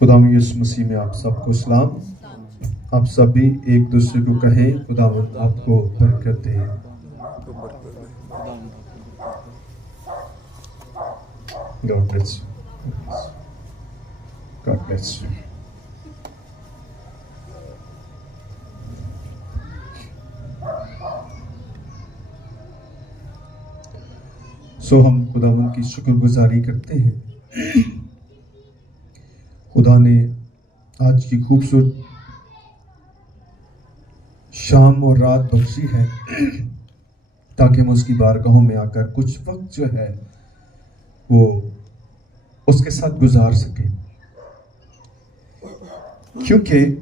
خداوند یسوع مسیح میں آپ سب کو سلام. آپ سب بھی ایک دوسرے کو کہیں خداوند آپ کو برکت دے. God bless you. God bless you. سو ہم خداوند کی شکر گزاری کرتے ہیں. خدا نے آج کی خوبصورت شام اور رات بخشی ہے تاکہ ہم اس کی بارگاہوں میں آ کر کچھ وقت جو ہے وہ اس کے ساتھ گزار سکیں، کیونکہ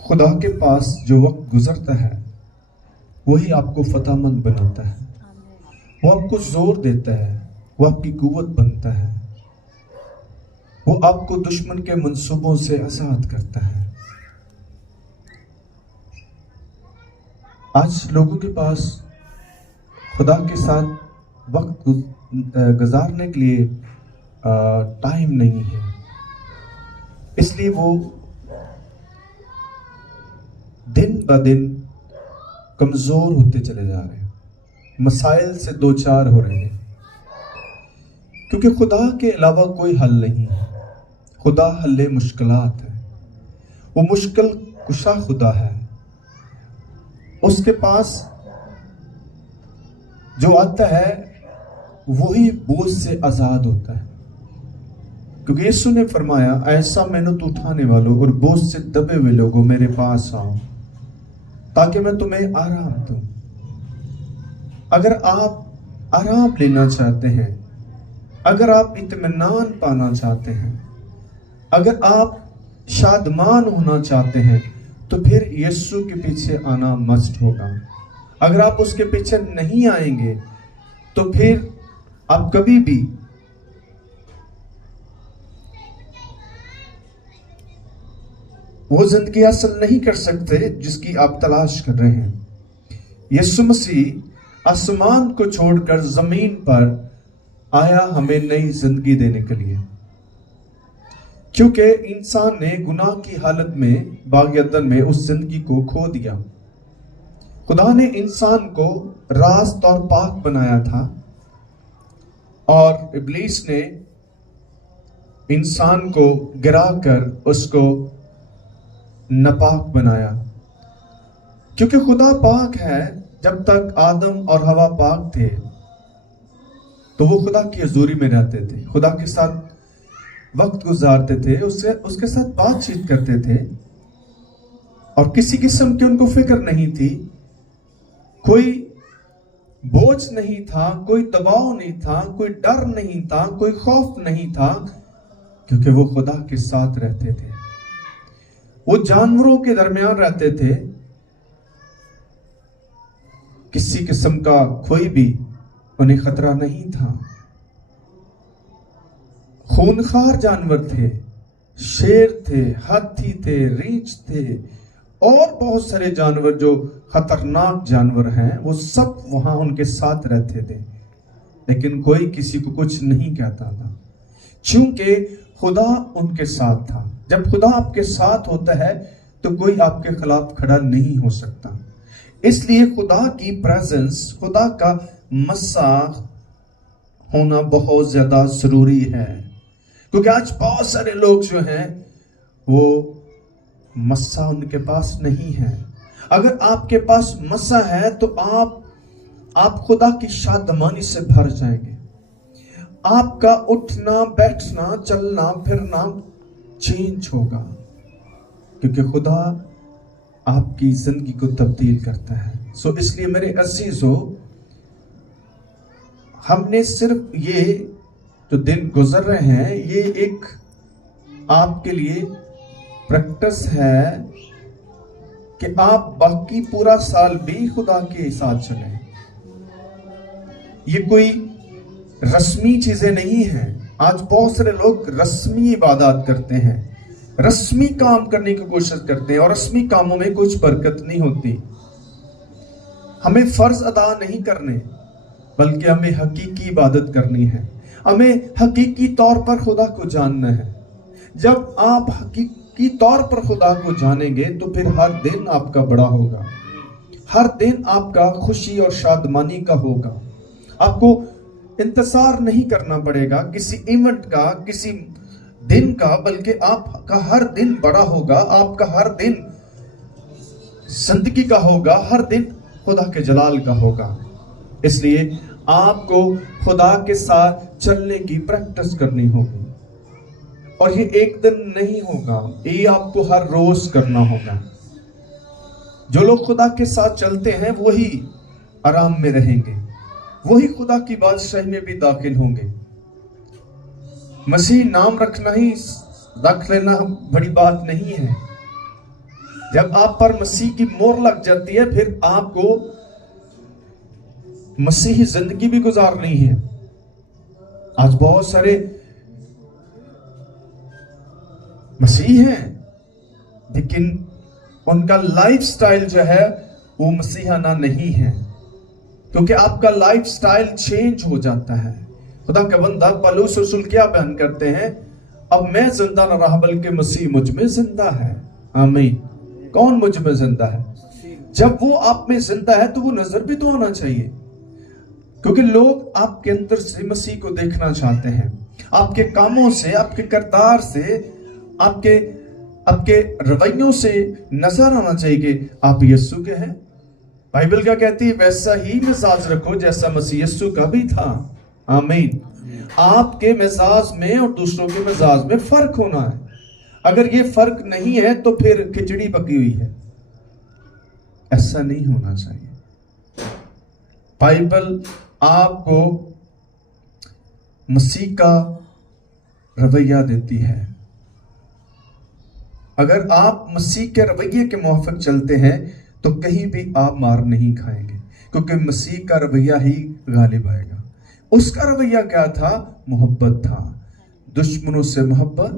خدا کے پاس جو وقت گزرتا ہے وہی آپ کو فتح مند بناتا ہے، وہ آپ کو زور دیتا ہے، وہ آپ کی قوت بنتا ہے، وہ آپ کو دشمن کے منصوبوں سے آزاد کرتا ہے. آج لوگوں کے پاس خدا کے ساتھ وقت گزارنے کے لیے ٹائم نہیں ہے، اس لیے وہ دن بدن کمزور ہوتے چلے جا رہے ہیں، مسائل سے دوچار ہو رہے ہیں، کیونکہ خدا کے علاوہ کوئی حل نہیں ہے. خدا حل مشکلات ہے، وہ مشکل کشا خدا ہے. اس کے پاس جو آتا ہے وہی بوجھ سے آزاد ہوتا ہے، کیونکہ یسوع نے فرمایا ایسا محنت اٹھانے والوں اور بوجھ سے دبے ہوئے لوگوں میرے پاس آؤ تاکہ میں تمہیں آرام دوں. اگر آپ آرام لینا چاہتے ہیں، اگر آپ اطمینان پانا چاہتے ہیں، اگر آپ شادمان ہونا چاہتے ہیں تو پھر یسوع کے پیچھے آنا مسٹ ہوگا. اگر آپ اس کے پیچھے نہیں آئیں گے تو پھر آپ کبھی بھی وہ زندگی حاصل نہیں کر سکتے جس کی آپ تلاش کر رہے ہیں. یسوع مسیح آسمان کو چھوڑ کر زمین پر آیا ہمیں نئی زندگی دینے کے لیے، کیونکہ انسان نے گناہ کی حالت میں باغ عدن میں اس زندگی کو کھو دیا. خدا نے انسان کو راست اور پاک بنایا تھا اور ابلیس نے انسان کو گرا کر اس کو ناپاک بنایا. کیونکہ خدا پاک ہے، جب تک آدم اور حوا پاک تھے تو وہ خدا کی حضوری میں رہتے تھے، خدا کے ساتھ وقت گزارتے تھے، اس کے ساتھ بات چیت کرتے تھے، اور کسی قسم کی ان کو فکر نہیں تھی، کوئی بوجھ نہیں تھا، کوئی دباؤ نہیں تھا، کوئی ڈر نہیں تھا، کوئی خوف نہیں تھا، کیونکہ وہ خدا کے ساتھ رہتے تھے. وہ جانوروں کے درمیان رہتے تھے، کسی قسم کا کوئی بھی انہیں خطرہ نہیں تھا. خونخوار جانور تھے، شیر تھے، ہاتھی تھے، ریچھ تھے، اور بہت سارے جانور جو خطرناک جانور ہیں وہ سب وہاں ان کے ساتھ رہتے تھے، لیکن کوئی کسی کو کچھ نہیں کہتا تھا، چونکہ خدا ان کے ساتھ تھا. جب خدا آپ کے ساتھ ہوتا ہے تو کوئی آپ کے خلاف کھڑا نہیں ہو سکتا. اس لیے خدا کی پریزنس، خدا کا مسا ہونا بہت زیادہ ضروری ہے، کیونکہ آج بہت سارے لوگ جو ہیں وہ مسا ان کے پاس نہیں ہے. اگر آپ کے پاس مسا ہے تو آپ خدا کی شادمانی سے بھر جائیں گے. آپ کا اٹھنا، بیٹھنا، چلنا پھرنا چینج ہوگا، کیونکہ خدا آپ کی زندگی کو تبدیل کرتا ہے. سو اس لیے میرے عزیزو، ہم نے صرف یہ جو دن گزر رہے ہیں یہ ایک آپ کے لیے پریکٹس ہے کہ آپ باقی پورا سال بھی خدا کے ساتھ چلیں. یہ کوئی رسمی چیزیں نہیں ہیں. آج بہت سارے لوگ رسمی عبادات کرتے ہیں، رسمی کام کرنے کی کوشش کرتے ہیں، اور رسمی کاموں میں کچھ برکت نہیں ہوتی. ہمیں فرض ادا نہیں کرنے، بلکہ ہمیں حقیقی عبادت کرنی ہے. ہمیں حقیقی طور پر خدا کو جاننا ہے. جب آپ حقیقی طور پر خدا کو جانیں گے تو پھر ہر دن آپ کا بڑا ہوگا، ہر دن آپ کا خوشی اور شادمانی کا ہوگا. آپ کو انتظار نہیں کرنا پڑے گا کسی ایونٹ کا، کسی دن کا، بلکہ آپ کا ہر دن بڑا ہوگا، آپ کا ہر دن زندگی کا ہوگا، ہر دن خدا کے جلال کا ہوگا. اس لیے آپ کو خدا کے ساتھ چلنے کی پریکٹس کرنی ہوگی، اور یہ ایک دن نہیں ہوگا، یہ آپ کو ہر روز کرنا ہوگا. جو لوگ خدا کے ساتھ چلتے ہیں وہی آرام میں رہیں گے، وہی خدا کی بادشاہی میں بھی داخل ہوں گے. مسیح نام رکھ لینا بڑی بات نہیں ہے. جب آپ پر مسیح کی مور لگ جاتی ہے پھر آپ کو مسیحی زندگی بھی گزارنی ہے. آج بہت سارے مسیح ہیں لیکن ان کا لائف سٹائل جو ہے وہ مسیحانہ نہیں ہے، کیونکہ آپ کا لائف سٹائل چینج ہو جاتا ہے. خدا کا بندہ پولس رسول کیا بیان کرتے ہیں؟ اب میں زندہ نہ رہا بلکہ مسیح مجھ میں زندہ ہے. آمین. کون مجھ میں زندہ ہے؟ جب وہ آپ میں زندہ ہے تو وہ نظر بھی تو ہونا چاہیے، کیونکہ لوگ آپ کے اندر سے مسیح کو دیکھنا چاہتے ہیں. آپ کے کاموں سے، آپ کے کردار سے، آپ کے رویوں سے نظر آنا چاہیے کہ آپ یسوع کے ہیں. بائبل کیا کہتی ہے؟ ویسا ہی مزاج رکھو جیسا مسیح یسوع کا بھی تھا. آمین. آپ کے مزاج میں اور دوسروں کے مزاج میں فرق ہونا ہے. اگر یہ فرق نہیں ہے تو پھر کھچڑی پکی ہوئی ہے. ایسا نہیں ہونا چاہیے. بائبل آپ کو مسیح کا رویہ دیتی ہے. اگر آپ مسیح کے رویے کے موافق چلتے ہیں تو کہیں بھی آپ مار نہیں کھائیں گے، کیونکہ مسیح کا رویہ ہی غالب آئے گا. اس کا رویہ کیا تھا؟ محبت تھا. دشمنوں سے محبت،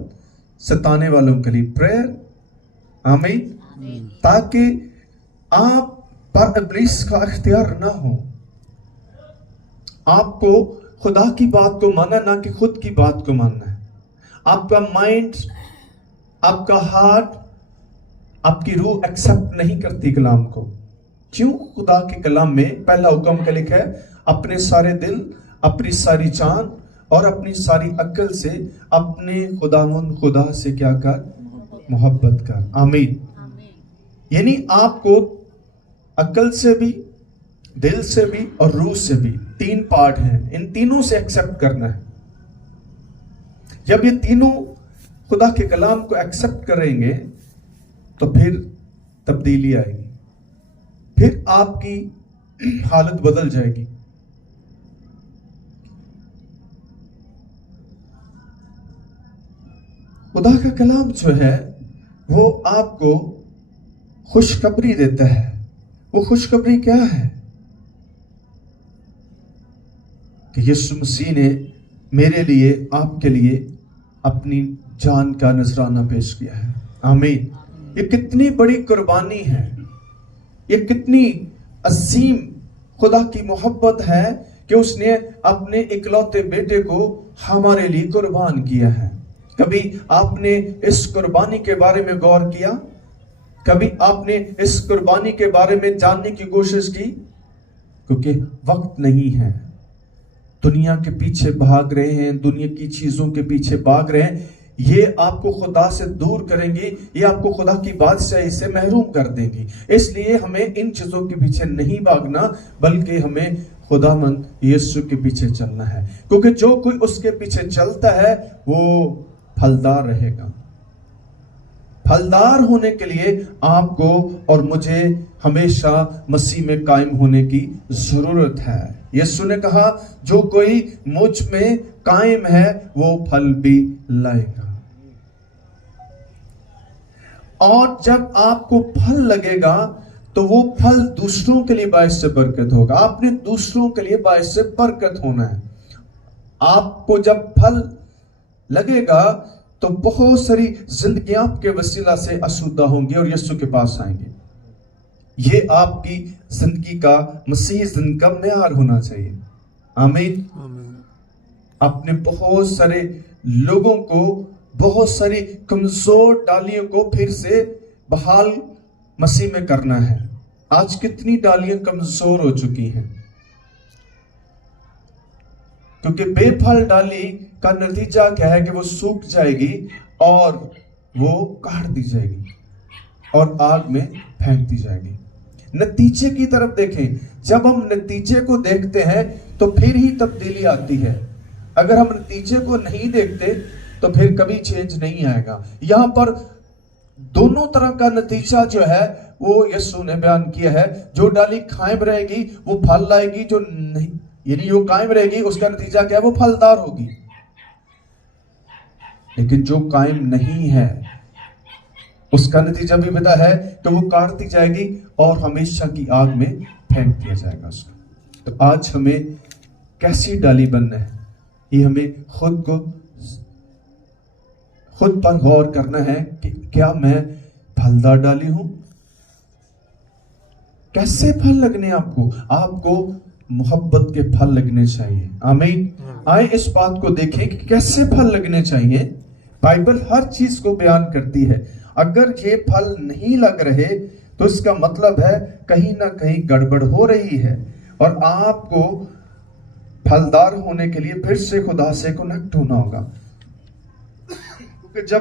ستانے والوں کے لیے پریئر. آمین. تاکہ آپ پر ابلیس کا اختیار نہ ہو. آپ کو خدا کی بات کو ماننا، نہ کہ خود کی بات کو ماننا ہے. آپ کا مائنڈ، آپ کا ہارٹ، آپ کی روح ایکسپٹ نہیں کرتی کلام کو. کیوں؟ خدا کے کلام میں پہلا حکم کا لکھا ہے، اپنے سارے دل، اپنی ساری جان اور اپنی ساری عقل سے اپنے خداوند خدا سے کیا کر؟ محبت کر. آمین. یعنی آپ کو عقل سے بھی، دل سے بھی اور روح سے بھی، تین پارٹ ہیں، ان تینوں سے ایکسپٹ کرنا ہے. جب یہ تینوں خدا کے کلام کو ایکسپٹ کریں گے تو پھر تبدیلی آئے گی، پھر آپ کی حالت بدل جائے گی. خدا کا کلام جو ہے وہ آپ کو خوشخبری دیتا ہے. وہ خوشخبری کیا ہے؟ کہ یسوع مسیح نے میرے لیے، آپ کے لیے اپنی جان کا نذرانہ پیش کیا ہے. آمین. یہ کتنی بڑی قربانی ہے، یہ کتنی عظیم خدا کی محبت ہے کہ اس نے اپنے اکلوتے بیٹے کو ہمارے لیے قربان کیا ہے. کبھی آپ نے اس قربانی کے بارے میں غور کیا؟ کبھی آپ نے اس قربانی کے بارے میں جاننے کی کوشش کی؟ کیونکہ وقت نہیں ہے. دنیا کے پیچھے بھاگ رہے ہیں، دنیا کی چیزوں کے پیچھے بھاگ رہے ہیں. یہ آپ کو خدا سے دور کریں گی، یہ آپ کو خدا کی بادشاہی سے محروم کر دیں گی. اس لیے ہمیں ان چیزوں کے پیچھے نہیں بھاگنا، بلکہ ہمیں خداوند یسوع کے پیچھے چلنا ہے. کیونکہ جو کوئی اس کے پیچھے چلتا ہے وہ پھلدار رہے گا. پھلدار ہونے کے لیے آپ کو اور مجھے ہمیشہ مسیح میں قائم ہونے کی ضرورت ہے. یسوع نے کہا جو کوئی مجھ میں قائم ہے وہ پھل بھی لائے گا. اور جب آپ کو پھل لگے گا تو وہ پھل دوسروں کے لیے باعث سے برکت ہوگا. آپ نے دوسروں کے لیے باعث سے برکت ہونا ہے. آپ کو جب پھل لگے گا تو بہت ساری زندگیاں آپ کے وسیلہ سے آسودہ ہوں گی اور یسوع کے پاس آئیں گے. یہ آپ کی زندگی کا، مسیحی زندگی کا معیار ہونا چاہیے. آمین. آپ نے بہت سارے لوگوں کو بہت ساری کمزور ڈالیوں کو پھر سے بحال مسیح میں کرنا ہے. آج کتنی ڈالیاں کمزور ہو چکی ہیں، کیونکہ بے پھل ڈالی کا نتیجہ کیا ہے کہ وہ سوکھ جائے گی اور وہ کاٹ دی جائے گی اور آگ میں پھینک دی جائے گی. نتیجے کی طرف دیکھیں. جب ہم نتیجے کو دیکھتے ہیں تو پھر ہی تبدیلی آتی ہے. اگر ہم نتیجے کو نہیں دیکھتے تو پھر کبھی چینج نہیں آئے گا. یہاں پر دونوں طرح کا نتیجہ جو ہے وہ یسوع نے بیان کیا ہے. جو ڈالی قائم رہے گی وہ پھل لائے گی، جو نہیں یعنی جو قائم رہے گی اس کا نتیجہ کیا ہے؟ وہ پھلدار ہوگی. لیکن جو قائم نہیں ہے اس کا نتیجہ بھی پتا ہے کہ وہ کاٹ دی جائے گی اور ہمیشہ کی آگ میں پھینک دیا جائے گا اس کو. تو آج ہمیں کیسی ڈالی بننا ہے، یہ ہمیں خود پر غور کرنا ہے کہ کیا میں پھلدار ڈالی ہوں؟ کیسے پھل لگنے آپ کو محبت کے پھل لگنے چاہیے. آمین. آئیں اس بات کو دیکھیں کہ کیسے پھل لگنے چاہیے. بائبل ہر چیز کو بیان کرتی ہے. اگر یہ پھل نہیں لگ رہے تو اس کا مطلب ہے کہیں نہ کہیں گڑبڑ ہو رہی ہے، اور آپ کو پھلدار ہونے کے لیے پھر سے خدا سے کنیکٹ ہونا ہوگا. جب